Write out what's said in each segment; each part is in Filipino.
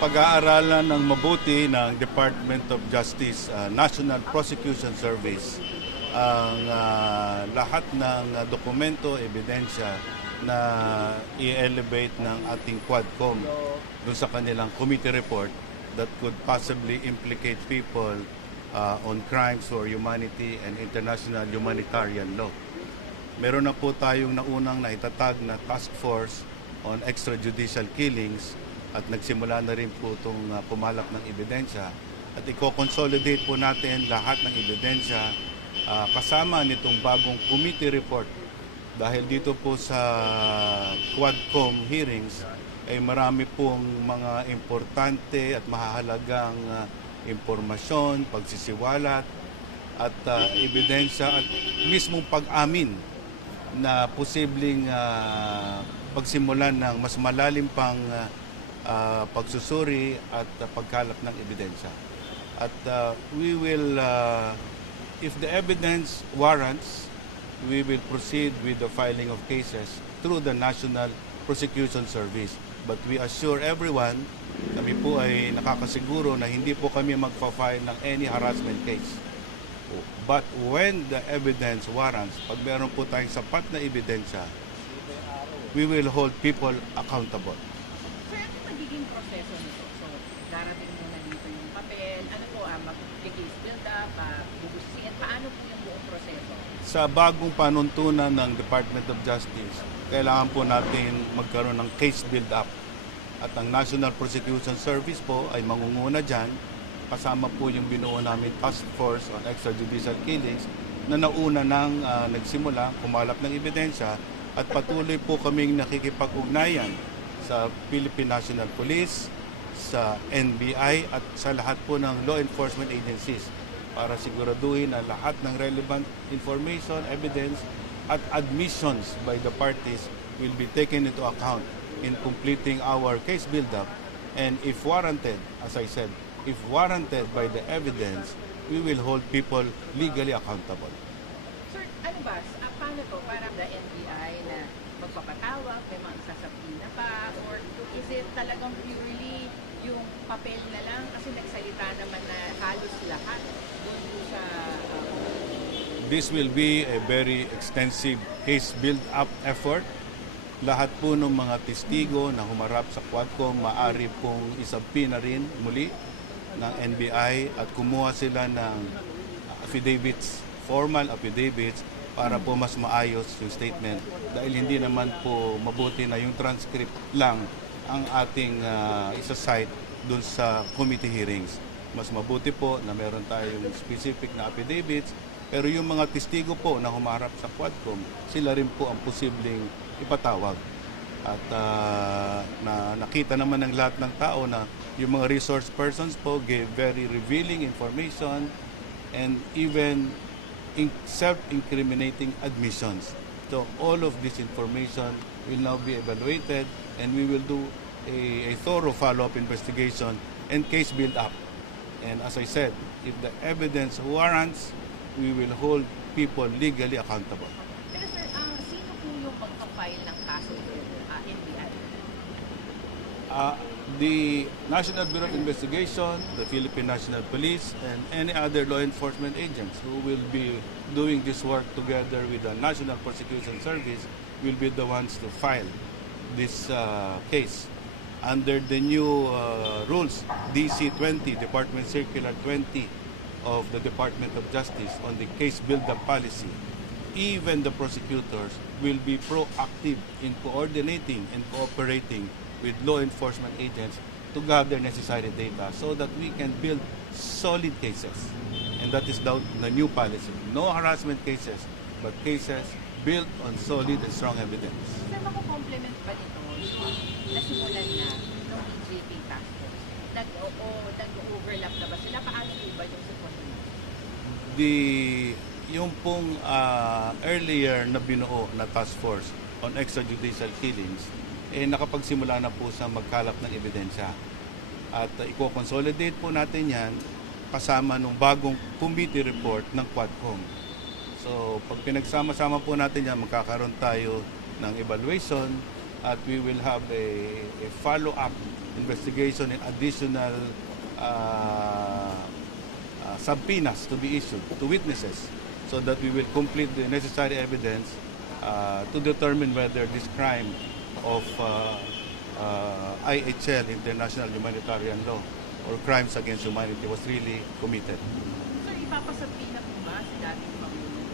pag-aaralan ng mabuti ng Department of Justice National Prosecution Service ang lahat ng dokumento, ebidensya na i-elevate ng ating Quadcom dun sa kanilang committee report that could possibly implicate people on crimes for humanity and international humanitarian law. Meron na po tayong naunang naitatag na task force on extrajudicial killings at nagsimula na rin po itong pumalak ng ebidensya at i-consolidate po natin lahat ng ebidensya kasama nitong bagong committee report dahil dito po sa Quadcom hearings ay marami pong mga importante at mahahalagang impormasyon, pagsisiwalat at ebidensya at mismong pag-amin na posibleng pagsimulan ng mas malalim pang pagsusuri at pagkalap ng ebidensya. At we will, if the evidence warrants, we will proceed with the filing of cases through the National Prosecution Service. But we assure everyone, kami po ay nakakasiguro na hindi po kami magpa-file ng any harassment case. But when the evidence warrants, pag meron po tayong sapat na ebidensya, we will hold people accountable. Sir, ano magiging proseso nito? So, darating muna dito yung papel, ano po, mag-case build up, bubusin, paano po yung buong proseso? Sa bagong panuntunan ng Department of Justice, kailangan po natin magkaroon ng case build-up. At ang National Prosecution Service po ay mangunguna dyan, kasama po yung binuo namin Task Force on Extrajudicial Killings na nauna nang nagsimula, kumalap ng ebidensya at patuloy po kaming nakikipag-ugnayan sa Philippine National Police, sa NBI at sa lahat po ng law enforcement agencies para siguraduhin na lahat ng relevant information, evidence, at admissions by the parties will be taken into account in completing our case build-up. And if warranted, as I said, if warranted by the evidence, we will hold people legally accountable. Sir, ano ba? Paano to? Parang the NBI na magpapatawag, may mga isasabina pa, or is it talagang purely yung papel na lang? Kasi nagsalita naman na halos lahat doon sa This will be a very extensive case build-up effort. Lahat po ng mga testigo na humarap sa Quadcom, maaari pong isabina rin muli ng NBI at kumuha sila ng affidavits, formal affidavits, para po mas maayos yung statement. Dahil hindi naman po mabuti na yung transcript lang ang ating isa-cite dun sa committee hearings. Mas mabuti po na meron tayong specific na affidavits. Pero yung mga testigo po na humarap sa Quadcom, sila rin po ang posibleng ipatawag. At nakita naman ng lahat ng tao na yung mga resource persons po gave very revealing information and even self-incriminating admissions. So all of this information will now be evaluated and we will do a thorough follow-up investigation and case build-up. And as I said, if the evidence warrants, we will hold people legally accountable. Pero sir, sino po yung magpa-file ng kaso NBI? The National Bureau of Investigation, the Philippine National Police, and any other law enforcement agents who will be doing this work together with the National Prosecution Service will be the ones to file this case. Under the new rules, DC-20, Department Circular 20 of the Department of Justice on the case build-up policy, even the prosecutors will be proactive in coordinating and cooperating with law enforcement agents to gather necessary data so that we can build solid cases. And that is the new policy. No harassment cases, but cases built on solid and strong evidence. Sir, mako-complement ba nito yung nasimulan na ng EJP task force? Nag-overlap na ba sila? Paano po ba yung sitwasyon? Yung pong earlier na binuo na task force on extrajudicial killings, nakapagsimula na po sa magkalap ng ebidensya. At i-consolidate po natin yan kasama nung bagong committee report ng Quadcom. So pag pinagsama-sama po natin yan, magkakaroon tayo ng evaluation at we will have a follow-up investigation and additional subpoenas to be issued to witnesses so that we will complete the necessary evidence to determine whether this crime of IHL, International Humanitarian Law, or crimes against humanity was really committed. Sir, ipapasabina po ba si dating Pangulo?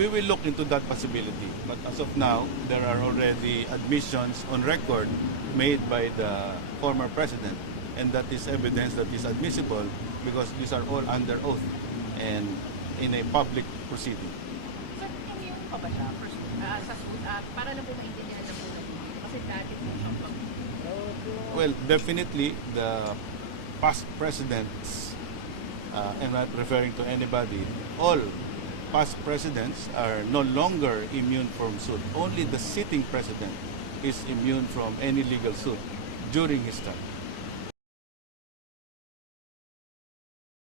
We will look into that possibility. But as of now, there are already admissions on record made by the former president, and that is evidence that is admissible because these are all under oath and in a public proceeding. Sir, yung pa ba siya? First, sa suit, para lang po maintindihan na po natin. Kasi dati po siyang Pangulo. Well, definitely the past presidents, I'm not referring to anybody, all past presidents are no longer immune from suit. Only the sitting president is immune from any legal suit during his term.